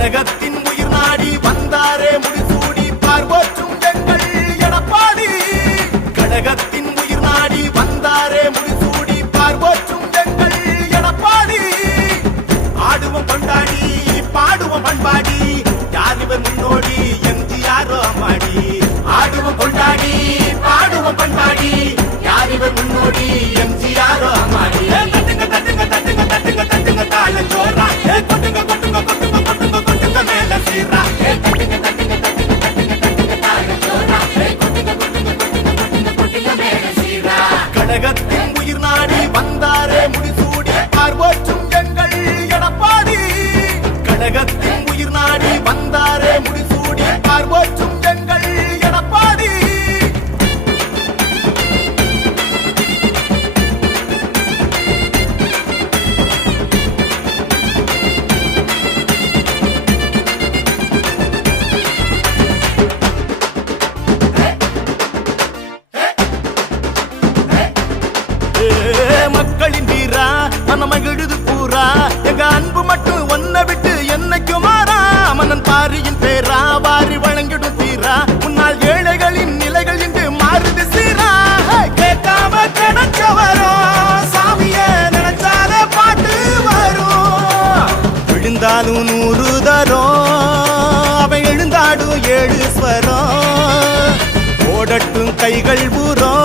கழகத்தின் உயிர் நாடி வந்தாரே முடிசூடி பார்வோற்றும் எங்கள் எடப்பாடி. கழகத்தின் உயிர் நாடி வந்தாரே முடிசூடி பார்வோற்றும் எங்கள் எடப்பாடி. ஆடுவோம் கொண்டாடி பாடுவோம் பண்பாடி யார் இவர் முன்னோடி எம்ஜிஆரோ அம்மாடி. ஆடுவோம் கொண்டாடி பாடுவோம் பண்பாடி யார் இவர் முன்னோடி जगत மக்களின் வீரா மனம் மனமகிழுது பூரா எங்க அன்பு மட்டும் ஒன்ன விட்டு என்னைக்கு மாறா. மன்னன் பாரியின் பேரா வாரி வழங்கிடும் தீரா. முன்னாள் ஏழைகளின் நிலைகள் இன்று மாறுது சீரா. கேட்காம கிடைச்சவரோ சாமிய நினைச்சாலே பாட்டு வரும். விழுந்தாலும் நூறு தரும் அவன் எழுந்தாடும் ஏழு ஸ்வரம் ஓடட்டும் கைகள் ஊரும்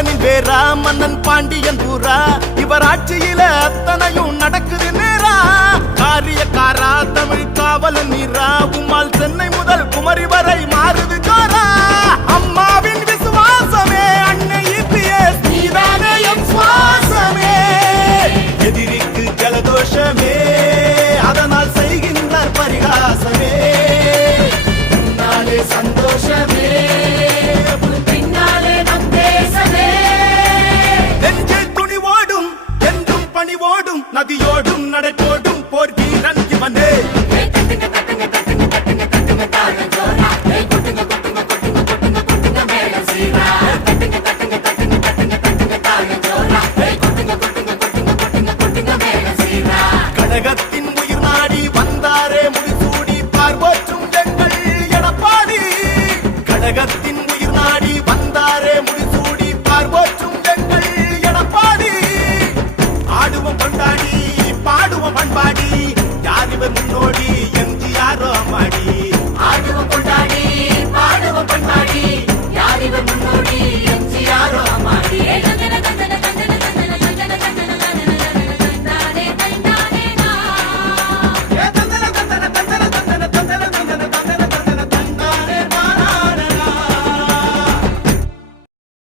மகனின் பேரா மன்னன் பாண்டியன் பூரா. இவர் ஆட்சியில அத்தனையும் நடக்குது நேரா. காரியக்காரா தமிழ் காவலன் நீரா. உம்மால் சென்னை முதல் குமரி வரை மாறுது எம்ஜிஆரோ மடி.